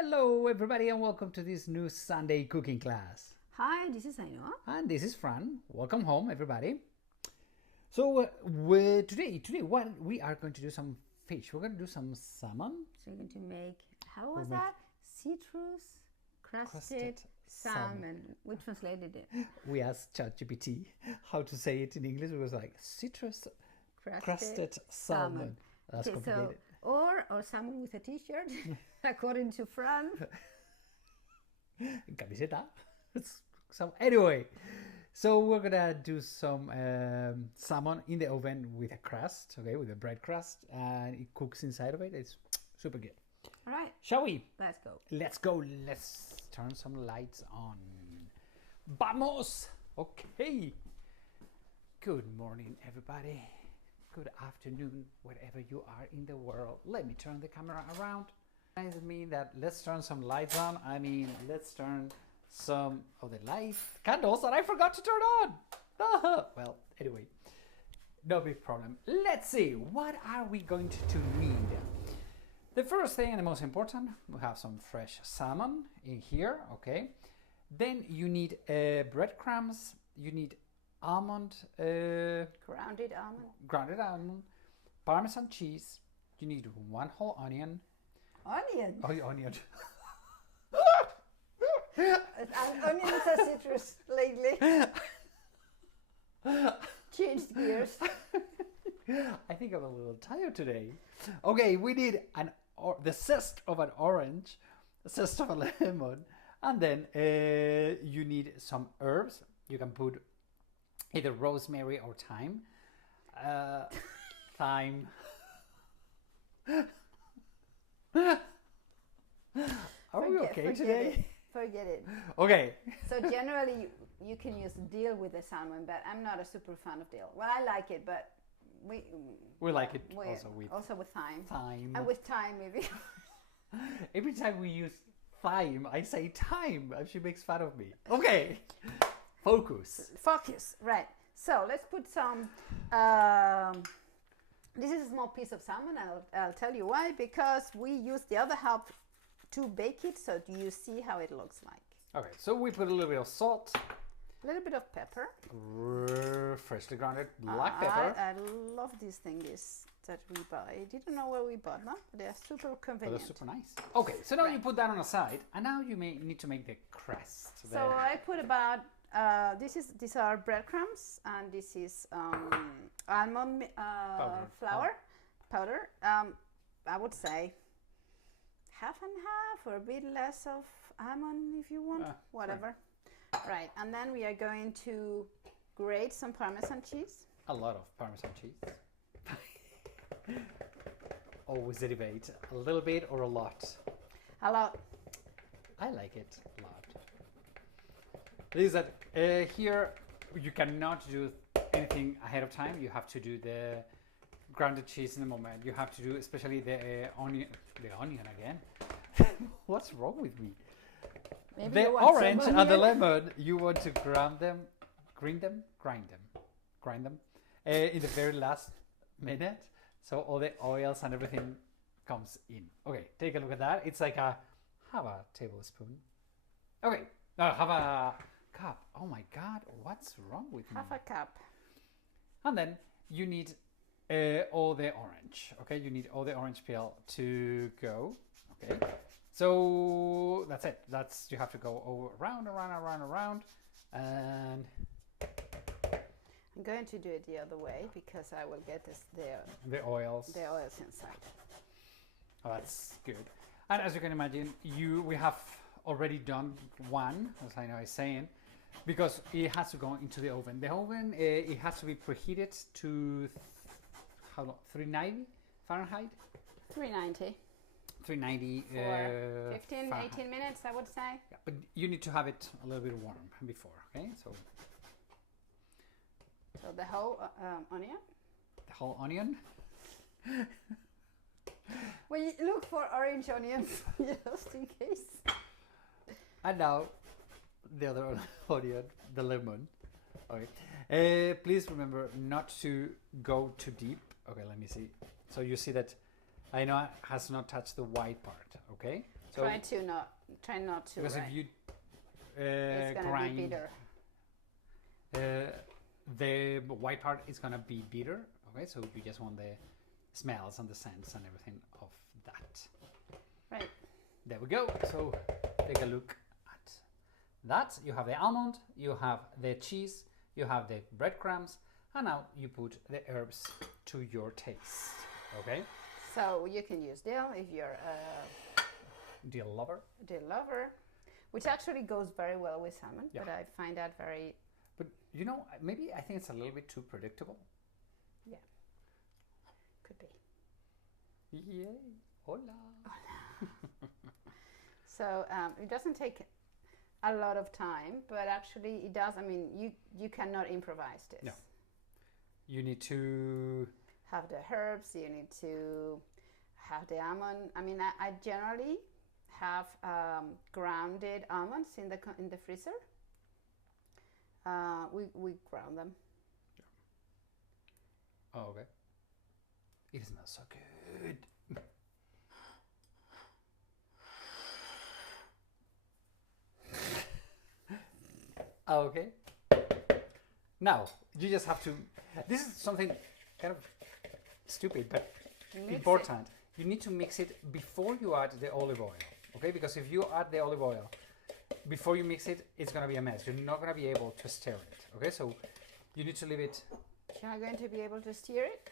Hello everybody and welcome to this new Sunday cooking class. Hi, this is Ainhoa. And this is Fran. Welcome home everybody. So today what we are going to do some fish. We're going to do some salmon. So we're going to make, how was that? Citrus crusted salmon. We translated it. We asked ChatGPT how to say it in English. It was like citrus crusted salmon. That's okay, complicated. So, or salmon with a t-shirt, according to Fran. Camiseta. Anyway, so we're gonna do some salmon in the oven with a crust, okay, with a bread crust, and it cooks inside of it. It's super good. All right. Shall we? Let's go. Let's go. Let's turn some lights on. Vamos! Okay. Good morning, everybody. Good afternoon, wherever you are in the world. Let me turn the camera around. Doesn't mean that let's turn some lights on. I mean, let's turn some of the light candles that I forgot to turn on. Well, anyway, no big problem. Let's see, what are we going to need? The first thing and the most important, we have some fresh salmon in here, okay? Then you need breadcrumbs, you need almond, Grounded almond, Parmesan cheese, you need one whole onion. Onion? Oh, onion. Onions are citrus lately. Changed gears. I think I'm a little tired today. Okay, we need the zest of an orange, the zest of a lemon, and then you need some herbs. You can put either rosemary or thyme. Thyme. Are we okay today? Forget it. Okay. So generally you can use dill with the salmon, but I'm not a super fan of dill. Well, I like it, but we like it also with thyme. Thyme. And with thyme maybe. Every time we use thyme, I say thyme, and she makes fun of me. Okay. Focus. Right. So let's put some. This is a small piece of salmon. I'll tell you why. Because we use the other half to bake it, so you see how it looks like. Okay. So we put a little bit of salt, a little bit of pepper, freshly grounded black pepper. I love these things that we buy. I didn't know where we bought them, but they're super convenient. They're super nice. Okay. So now you put that on the side, and now you need to make the crust. So I put about. These are breadcrumbs, and this is almond flour powder. I would say half and half, or a bit less of almond if you want, whatever. Right, and then we are going to grate some Parmesan cheese. A lot of Parmesan cheese. Always a debate. A little bit or a lot? A lot. I like it a lot. Is that here you cannot do anything ahead of time. You have to do the grounded cheese in the moment. You have to do especially the onion. The onion again. What's wrong with me? Maybe the orange and the lemon. You want to grind them in the very last minute, so all the oils and everything comes in. Okay, take a look at that. It's like half a tablespoon. Okay, have a cup. Oh my God, what's wrong with me? Half a cup. And then you need all the orange. Okay, you need all the orange peel to go. Okay, so that's it. You have to go around, and I'm going to do it the other way because I will get the oils inside. Oh, that's good. And as you can imagine, we have already done one, as I know is saying, because it has to go into the oven. The oven, it has to be preheated to how long? 390 Fahrenheit? 390. 390 for 15, Fahrenheit. 18 minutes, I would say. Yeah, but you need to have it a little bit warm before, okay? So the whole onion? The whole onion? Well, you look for orange onions just in case. And now the other onion, the lemon. Okay. Please remember not to go too deep. Okay, let me see. So you see that I know it has not touched the white part. Okay. So try not to. Because right? if you it's gonna grind, be bitter. The white part is gonna be bitter. Okay, so you just want the smells and the scents and everything of that. Right. There we go. So take a look at that. You have the almond, you have the cheese, you have the breadcrumbs, and now you put the herbs to your taste. Okay. So you can use dill if you're a Dill lover. dill lover, which actually goes very well with salmon. Yeah. But I find that very. But you know, maybe I think it's a little bit too predictable. Yeah. Could be. Yay! Hola. So it doesn't take a lot of time, but actually it does. I mean, you cannot improvise this. No. You need to have the herbs. You need to have the almond. I mean, I generally have grounded almonds in the freezer. We ground them. Oh, okay. It smells so good. Okay. Now, you just have to... This is something kind of stupid, but important. You need to mix it before you add the olive oil. Okay? Because if you add the olive oil before you mix it, it's going to be a mess. You're not going to be able to stir it. Okay? So you need to leave it... You're not going to be able to stir it?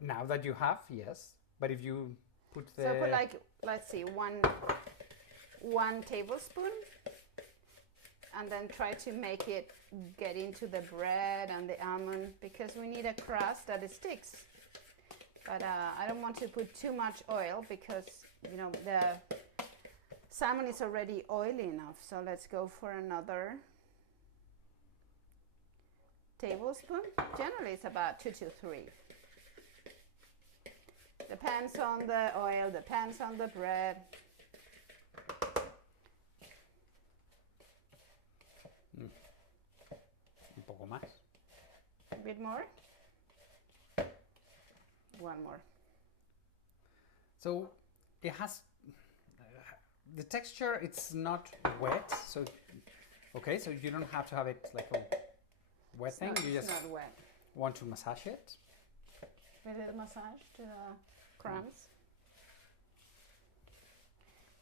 Now that you have, yes. But if you put the... So put like, let's see, one tablespoon, and then try to make it get into the bread and the almond, because we need a crust that sticks. But I don't want to put too much oil because, you know, the salmon is already oily enough. So let's go for another tablespoon. Generally it's about 2 to 3. Depends on the oil, depends on the bread. Un poco más. A bit more. One more. So it has the texture. It's not wet. So okay, so you don't have to have it like a wet thing. You just not wet. want to massage it. A little massage to the crumbs.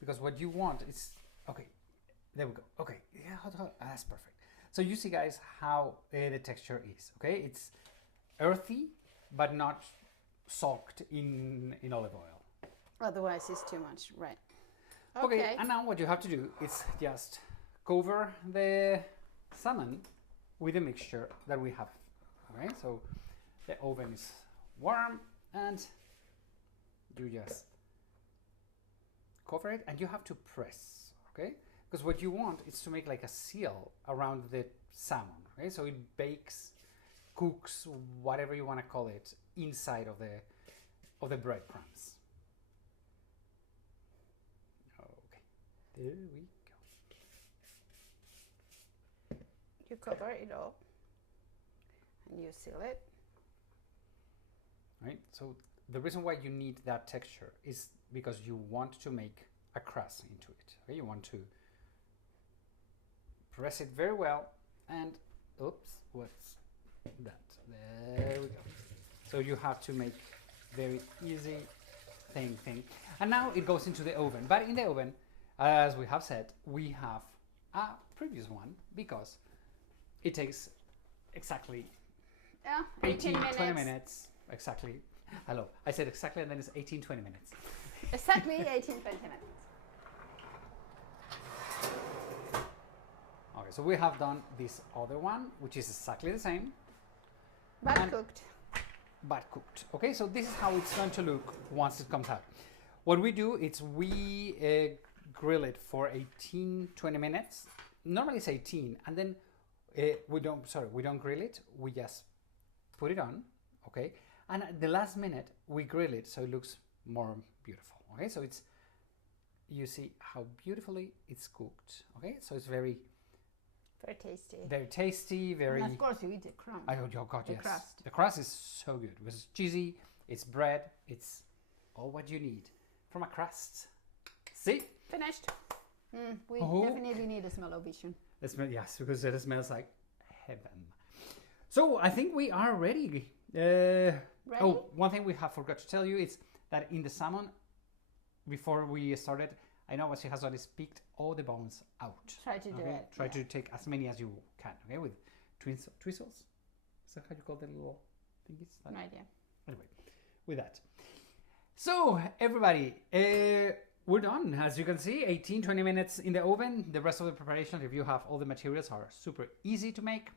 Because what you want is okay. There we go. Okay, yeah, that's perfect. So you see, guys, how the texture is. Okay, it's earthy, but not soaked in olive oil. Otherwise it's too much, right? Okay, and now what you have to do is just cover the salmon with the mixture that we have. Okay, so the oven is warm and you just cover it, and you have to press. Okay, because what you want is to make like a seal around the salmon. Okay, so it bakes, cooks, whatever you want to call it, inside of the breadcrumbs. Okay, there we go. You cover it all and you seal it. Right. So the reason why you need that texture is because you want to make a crust into it. Okay, you want to press it very well, and oops, what's that? There we go. So you have to make very easy thing. And now it goes into the oven. But in the oven, as we have said, we have a previous one because it takes exactly 18, 20 minutes. Exactly. Hello. I said exactly, and then it's 18, 20 minutes. Exactly 18, 20 minutes. Okay, so we have done this other one, which is exactly the same. But cooked. But cooked. Okay, so this is how it's going to look once it comes out. What we do is we grill it for 18, 20 minutes. Normally it's 18, and then we don't grill it. We just put it on, okay? And at the last minute, we grill it so it looks more beautiful, okay? So it's, you see how beautifully it's cooked, okay? So it's very tasty. Very tasty, very... And of course you eat the crumb. Oh God, yes. Crust. The crust is so good. It's cheesy, it's bread, it's all what you need from a crust. See? Finished. We Oh. definitely need a smell-o-vision. Yes, because it smells like heaven. So I think we are ready. Ready? Oh, one thing we have forgot to tell you is that in the salmon, before we started, I know she has already picked all the bones out. Try to do it. Try to take as many as you can. Okay, with twizzles. Is that how you call the little thingies? No idea. Anyway, with that. So everybody, we're done. As you can see, 18-20 minutes in the oven. The rest of the preparation, if you have all the materials, are super easy to make.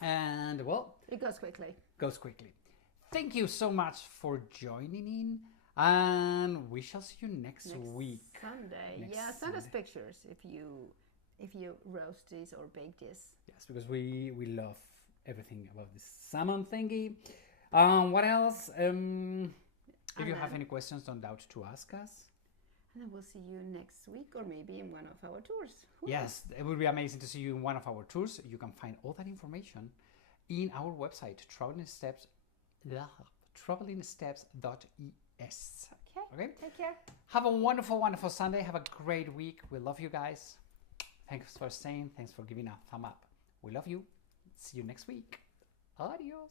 And well, it goes quickly. Thank you so much for joining in, and we shall see you next week. Sunday. Send us pictures if you roast this or bake this. Yes, because we love everything about this salmon thingy. What else? If you have any questions, don't doubt to ask us. And then we'll see you next week or maybe in one of our tours. Yes, it would be amazing to see you in one of our tours. You can find all that information in our website, travelingsteps.es. Okay? Take care. Have a wonderful, wonderful Sunday. Have a great week. We love you guys. Thanks for staying. Thanks for giving a thumb up. We love you. See you next week. Adios.